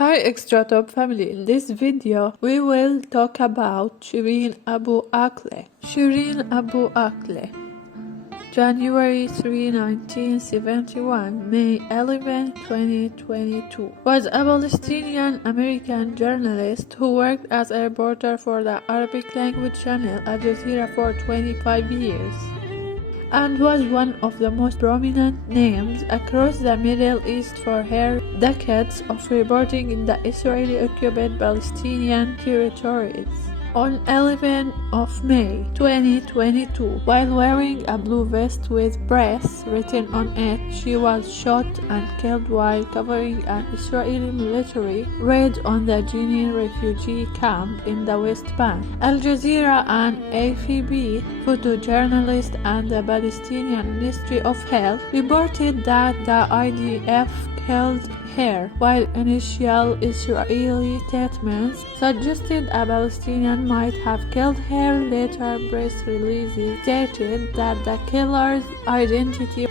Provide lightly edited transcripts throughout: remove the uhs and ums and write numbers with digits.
Hi ExtraTop family, in this video we will talk about Shireen Abu Akleh. Shireen Abu Akleh, January 3, 1971, May 11, 2022, was a Palestinian-American journalist who worked as a reporter for the Arabic language channel Al Jazeera for 25 years. And was one of the most prominent names across the Middle East for her decades of reporting in the Israeli-occupied Palestinian territories. On 11 of May 2022, while wearing a blue vest with "press" written on it, she was shot and killed while covering an Israeli military raid on the Jenin refugee camp in the West Bank. Al Jazeera, an AFP photojournalist and the Palestinian Ministry of Health, reported that the IDF killed her, while initial Israeli statements suggested a Palestinian might have killed her. Later press releases stated that the killer's identity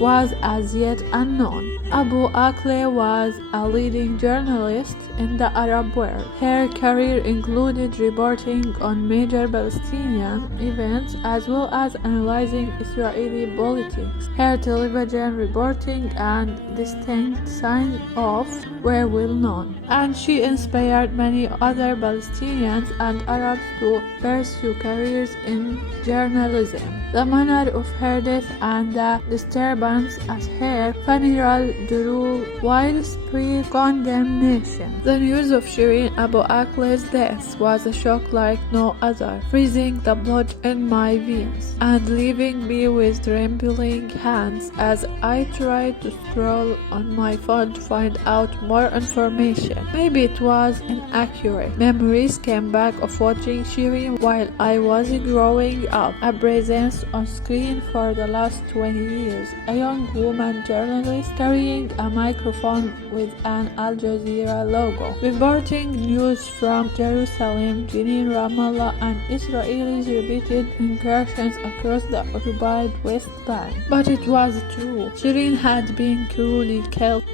was as yet unknown. Abu Akleh was a leading journalist in the Arab world. Her career included reporting on major Palestinian events as well as analyzing Israeli politics. Her television reporting and distinct sign-off were well known, and she inspired many other Palestinians and Arabs to pursue careers in journalism. The manner of her death and the disturbance at her funeral drew widespread condemnation. The news of Shireen Abu Akleh's death was a shock like no other, freezing the blood in my veins and leaving me with trembling hands as I tried to scroll on my phone to find out more information. Maybe it was inaccurate. Memories came back of watching Shireen while I was growing up, a presence on screen for the last 20 years, a young woman journalist carrying a microphone with an Al Jazeera logo, reporting news from Jerusalem, Jenin, Ramallah, and Israel's repeated incursions across the occupied West Bank. But it was true. Shireen had been cruelly killed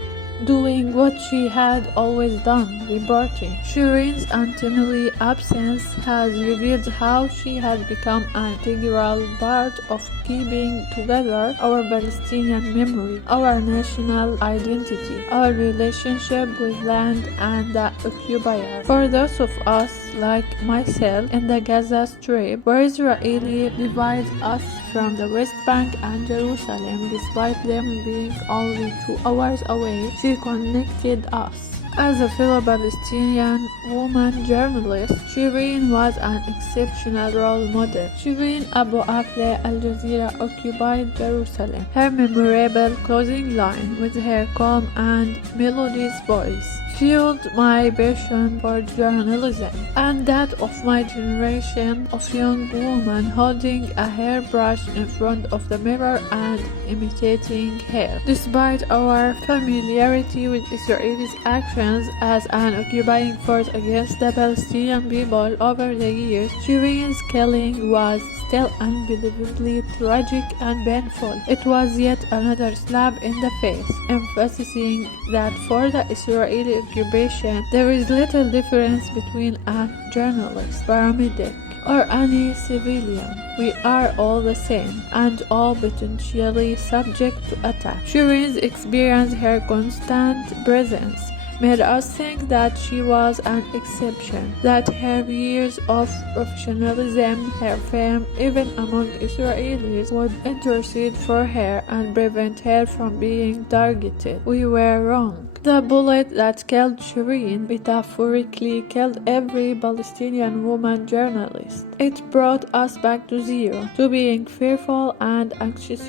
doing what she had always done, reporting. Shireen's untimely absence has revealed how she has become an integral part of keeping together our Palestinian memory, our national identity, our relationship with land and the occupier. For those of us like myself in the Gaza Strip, where Israeli divides us from the West Bank and Jerusalem, despite them being only 2 hours away, she connected us. As a fellow Palestinian woman journalist, Shireen was an exceptional role model. Shireen Abu Akleh, Al Jazeera occupied Jerusalem. Her memorable closing line with her calm and melodious voice fueled my passion for journalism and that of my generation of young women holding a hairbrush in front of the mirror and imitating her. Despite our familiarity with Israel's actions as an occupying force against the Palestinian people over the years, Shireen's killing was still unbelievably tragic and painful. It was yet another slap in the face, emphasizing that for the Israeli occupation, there is little difference between a journalist, paramedic, or any civilian. We are all the same, and all potentially subject to attack. Shireen's experience, her constant presence, made us think that she was an exception, that her years of professionalism, her fame, even among Israelis, would intercede for her and prevent her from being targeted. We were wrong. The bullet that killed Shireen metaphorically killed every Palestinian woman journalist. It brought us back to zero, to being fearful and anxious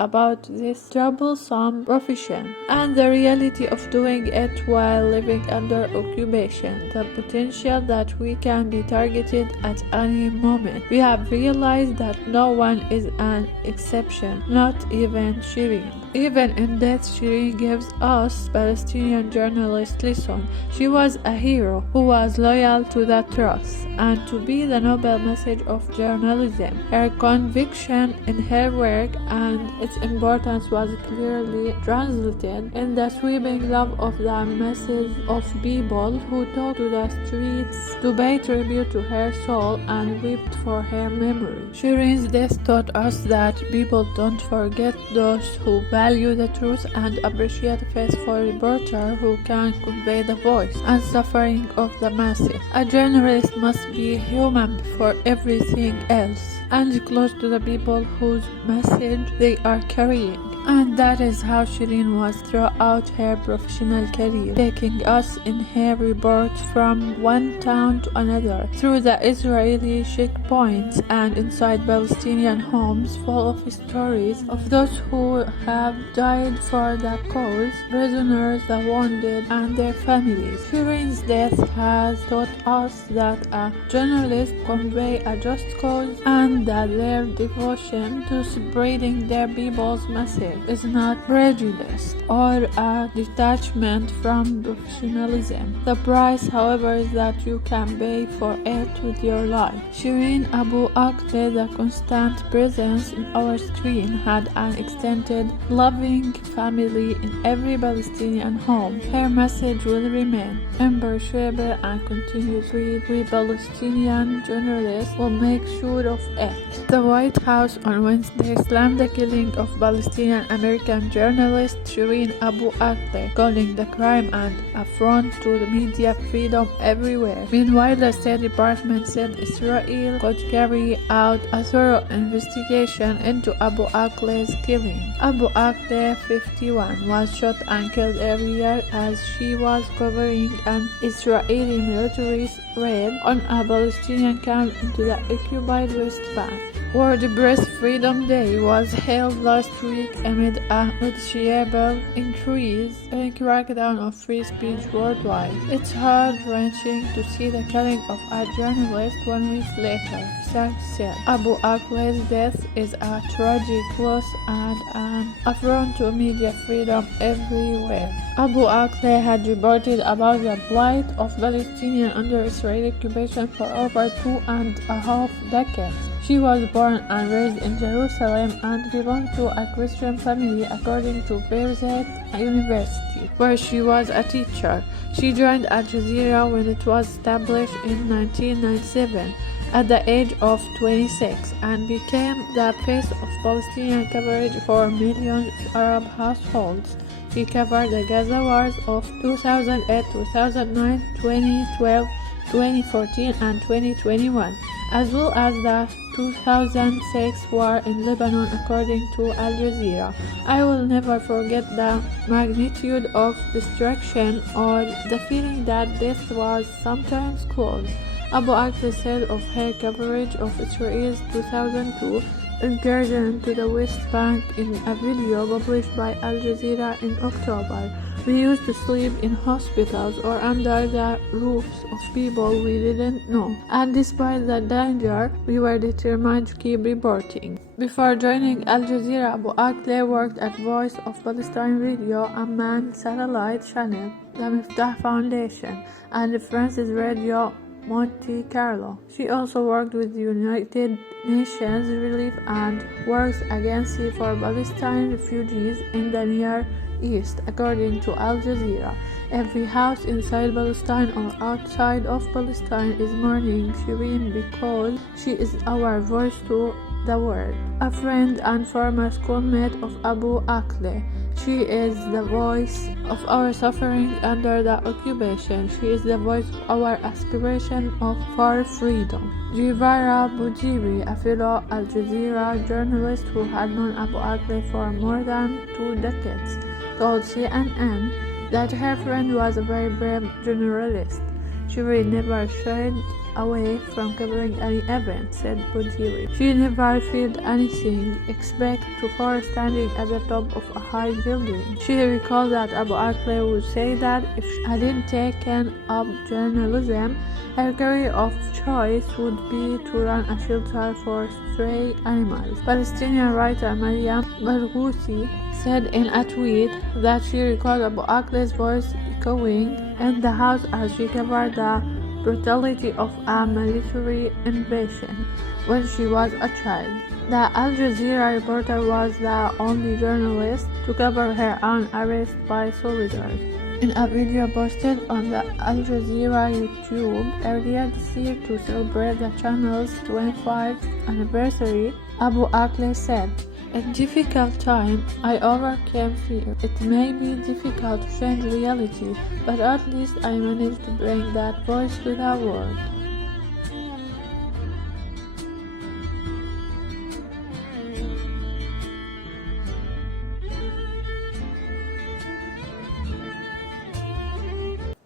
about this troublesome profession and the reality of doing it while living under occupation, the potential that we can be targeted at any moment. We have realized that no one is an exception, not even Shireen. Even in death, Shireen gives us Palestinian journalist lesson. She was a hero who was loyal to the truth and to be the noble message of journalism. Her conviction in her work and its importance was clearly translated in the sweeping love of the masses of people who took to the streets to pay tribute to her soul and wept for her memory. Shireen's death taught us that people don't forget those who value the truth and appreciate a faithful reporter who can convey the voice and suffering of the masses. A journalist must be human before everything else and close to the people whose message they are carrying. And that is how Shireen was throughout her professional career, taking us in her reports from one town to another, through the Israeli checkpoints and inside Palestinian homes full of stories of those who have died for the cause, prisoners, the wounded, and their families. Shireen's death has taught us that a journalist convey a just cause and that their devotion to spreading their people's message is not prejudice or a detachment from professionalism. The price, however, is that you can pay for it with your life. Shireen Abu Akleh, the constant presence in our screen, had an extended, loving family in every Palestinian home. Her message will remain imperishable and continue to read. We Palestinian journalists will make sure of it. The White House on Wednesday slammed the killing of Palestinian-American journalist Shireen Abu Akleh, calling the crime an affront to the media freedom everywhere. Meanwhile, the State Department said Israel could carry out a thorough investigation into Abu Akleh's killing. Abu Akleh, 51, was shot and killed earlier as she was covering an Israeli military raid on a Palestinian camp into the occupied West Bank. World Press Freedom Day was held last week amid a noticeable increase in crackdown of free speech worldwide. It's heart-wrenching to see the killing of a journalist 1 week later, Sark said. Abu Akleh's death is a tragic loss and an affront to media freedom everywhere. Abu Akleh had reported about the plight of Palestinians under Israeli occupation for over 2.5 decades. She was born and raised in Jerusalem and belonged to a Christian family, according to Birzeit University, where she was a teacher. She joined Al Jazeera when it was established in 1997 at the age of 26 and became the face of Palestinian coverage for millions of Arab households. She covered the Gaza wars of 2008, 2009, 2012, 2014 and 2021, as well as the 2006 war in Lebanon, according to Al Jazeera. I will never forget the magnitude of destruction or the feeling that death was sometimes close. Abu Akleh said of her coverage of Israel's 2002 incursion to the West Bank in a video published by Al Jazeera in October. We used to sleep in hospitals or under the roofs of people we didn't know, and despite the danger, we were determined to keep reporting. Before joining Al Jazeera, Abu Akleh worked at Voice of Palestine Radio, Amman Satellite Channel, the Miftah Foundation, and Francis Radio Monte Carlo. She also worked with the United Nations Relief and Works Agency for Palestine refugees in the Near East, according to Al Jazeera. Every house inside Palestine or outside of Palestine is mourning Shireen because she is our voice to the world. A friend and former schoolmate of Abu Akleh, she is the voice of our suffering under the occupation. She is the voice of our aspiration for freedom. Jivara Boujiri, a fellow Al Jazeera journalist who had known Abu Akleh for more than 2 decades, told CNN that her friend was a very brave journalist. She will never shied away from covering any event, said Boujiri. She never feared anything except for standing at the top of a high building. She recalled that Abu Akleh would say that if she hadn't taken up journalism, her career of choice would be to run a shelter for stray animals. Palestinian writer Mariam Barghouthi said in a tweet that she recalled Abu Akleh's voice echoing in the house as she covered the brutality of a military invasion when she was a child. The Al Jazeera reporter was the only journalist to cover her own arrest by soldiers. In a video posted on the Al Jazeera YouTube earlier this year to celebrate the channel's 25th anniversary, Abu Akleh said, "In difficult times, I overcame fear. It may be difficult to change reality, but at least I managed to bring that voice to the world."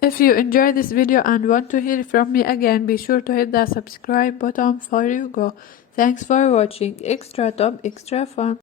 If you enjoyed this video and want to hear from me again, be sure to hit the subscribe button before you go. Thanks for watching. Extra top, extra fun.